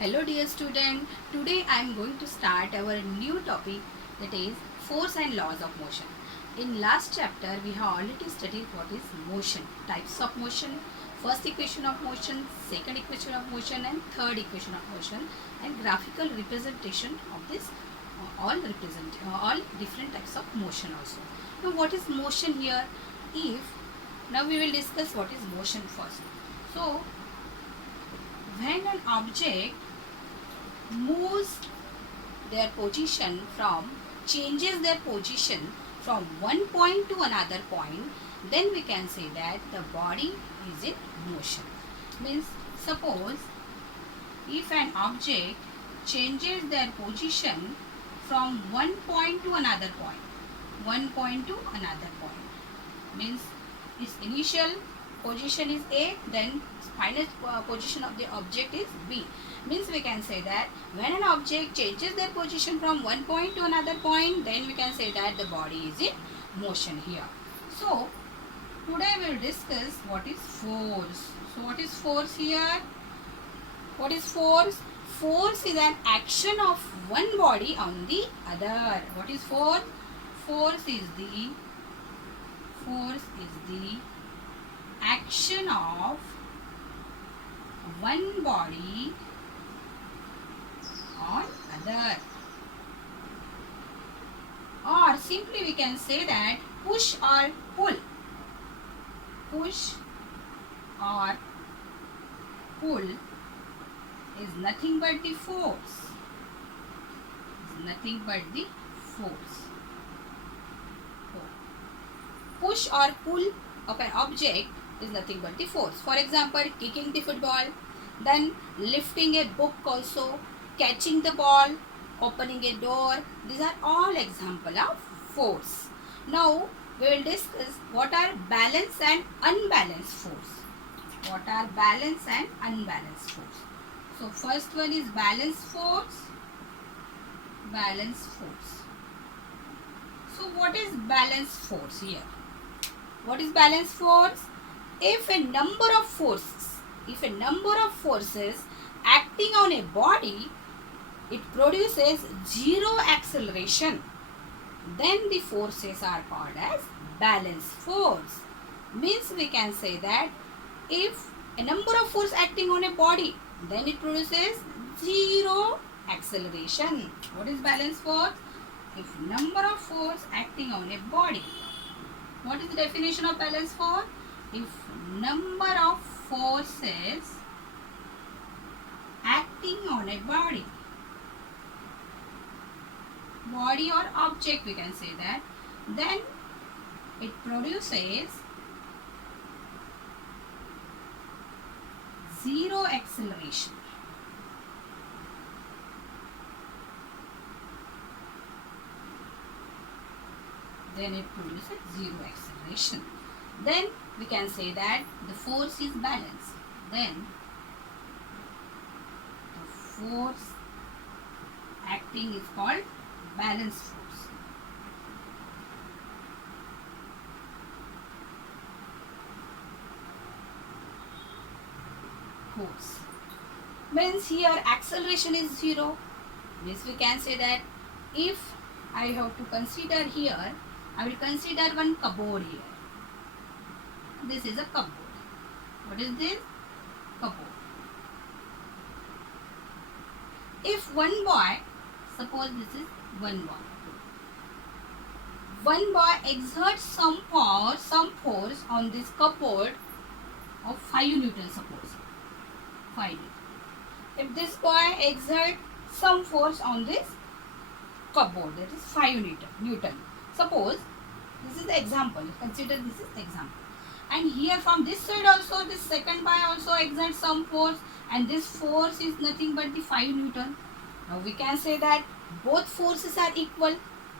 Hello dear student, today I am going to start our new topic, that is force and laws of motion. In last chapter we have already studied what is motion, types of motion, first equation of motion, second equation of motion and third equation of motion, and graphical representation of this all different types of motion also. Now what is motion here? Now we will discuss what is motion first. So when an object moves their position from changes their position from one point to another point, then we can say that the body is in motion. Means suppose if an object changes their position from one point to another point, means its initial position is A, then final position of the object is B. Means we can say that when an object changes their position from one point to another point, then we can say that the body is in motion here. So today we will discuss what is force. So what is force here? What is force? Force is an action of one body on the other. What is force? Force is the action of one body on other, or simply we can say that push or pull is nothing but the force. Push or pull of an object is nothing but the force. For example, kicking the football, then lifting a book also, catching the ball, opening a door. These are all example of force. Now we will discuss what are balanced and unbalanced force. So first one is balanced force. So what is balanced force here? What is balanced force? If a number of forces acting on a body, it produces zero acceleration, then the forces are called as balanced force. Means we can say that if a number of forces acting on a body, then it produces zero acceleration. What is balanced force? If number of forces acting on a body. What is the definition of balanced force? If number of forces acting on a body or object, we can say that, then it produces zero acceleration. Then we can say that the force is balanced. Then the force acting is called balanced force. Means here acceleration is zero. Means we can say that if I have to consider here, I will consider one cupboard here. This is a cupboard. What is this? Cupboard. If one boy, suppose this is one boy exerts some force on this cupboard of 5 Newton, suppose 5 Newton. If this boy exerts some force on this cupboard, that is 5 Newton. Suppose this is the example. Consider this is example. And here from this side also, this second boy also exerts some force, and this force is nothing but the 5 Newton. Now we can say that both forces are equal.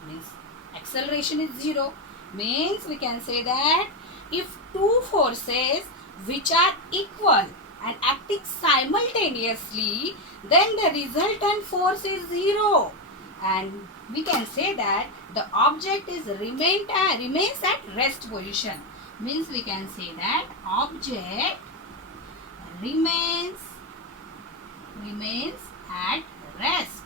Means acceleration is zero. Means we can say that if two forces which are equal and acting simultaneously, then the resultant force is zero. And we can say that the object remains at rest position. Means we can say that object remains remains at rest.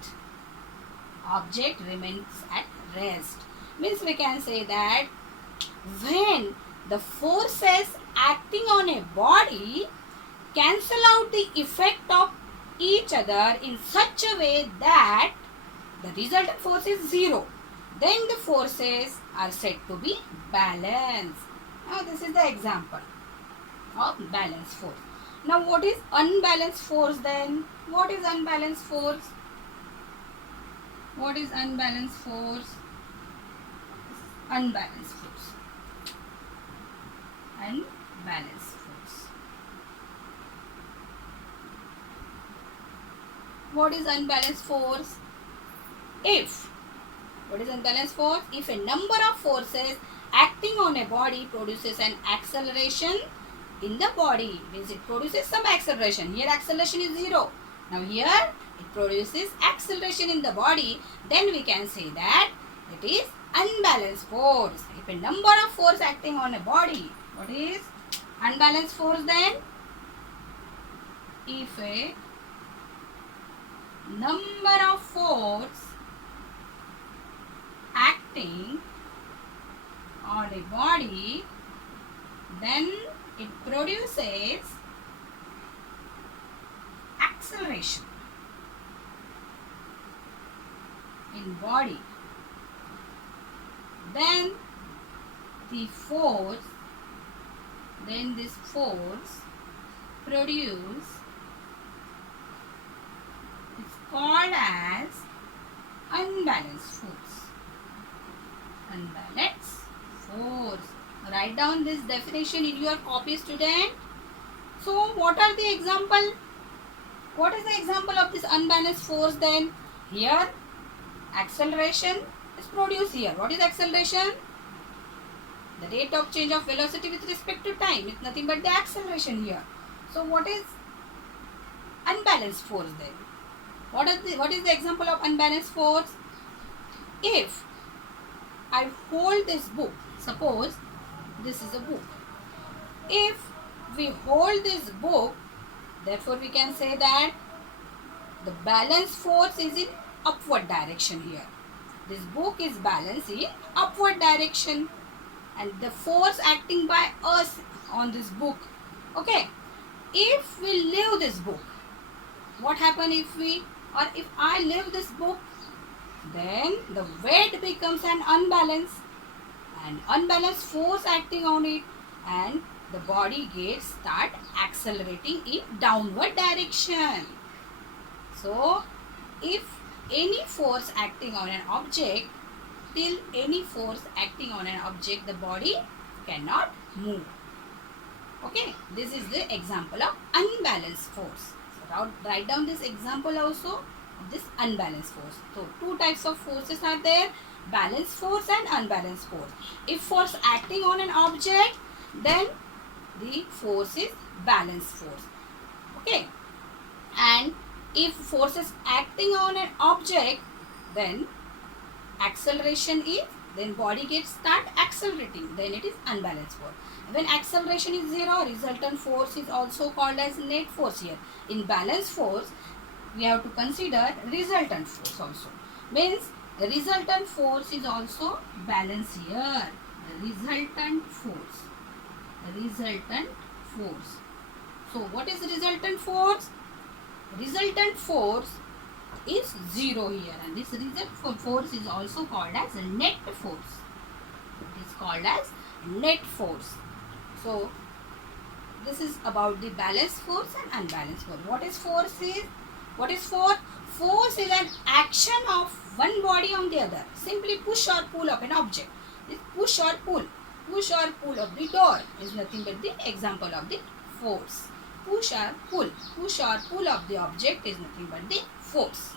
Object remains at rest. Means we can say that when the forces acting on a body cancel out the effect of each other in such a way that the resultant force is zero, then the forces are said to be balanced. Now this is the example of balanced force. Now what is unbalanced force then? What is unbalanced force? What is unbalanced force? Unbalanced force. Unbalanced force. What is unbalanced force? What is unbalanced force? If a number of forces acting on a body produces an acceleration in the body, means it produces some acceleration. Here acceleration is zero. Now here it produces acceleration in the body, then we can say that it is unbalanced force. If a number of force acting on a body, what is unbalanced force then? If a number of force acting on a body, then it produces acceleration in body. Then this force produce is called as unbalanced force. Unbalanced force. Write down this definition in your copy, student. So what are the example? What is the example of this unbalanced force then? Here acceleration is produced here. What is acceleration? The rate of change of velocity with respect to time. It's nothing but the acceleration here. So what is unbalanced force then? What is the example of unbalanced force? If I hold this book, suppose this is a book. If we hold this book, therefore we can say that the balanced force is in upward direction here. This book is balanced in upward direction, and the force acting by us on this book. Okay, if we leave this book, what happen if I leave this book? Then the weight becomes an unbalanced, and unbalanced force acting on it, and the body start accelerating in downward direction. So if any force acting on an object, till any force acting on an object, the body cannot move. Okay, this is the example of unbalanced force. So write down this example also of this unbalanced force. So two types of forces are there, balanced force and unbalanced force. If force acting on an object, then the force is balanced force. Okay, and if force is acting on an object, then acceleration is, then body start accelerating, then it is unbalanced force. When acceleration is zero, resultant force is also called as net force here. In balanced force, we have to consider resultant force also. Means the resultant force is also balanced here. The resultant force. So what is resultant force? Resultant force is zero here, and this resultant force is also called as net force. It is called as net force. So this is about the balanced force and unbalanced force. What is force is? What is force? Force is an action of one body on the other. Simply push or pull of an object. This push or pull of the door is nothing but the example of the force. Push or pull of the object is nothing but the force.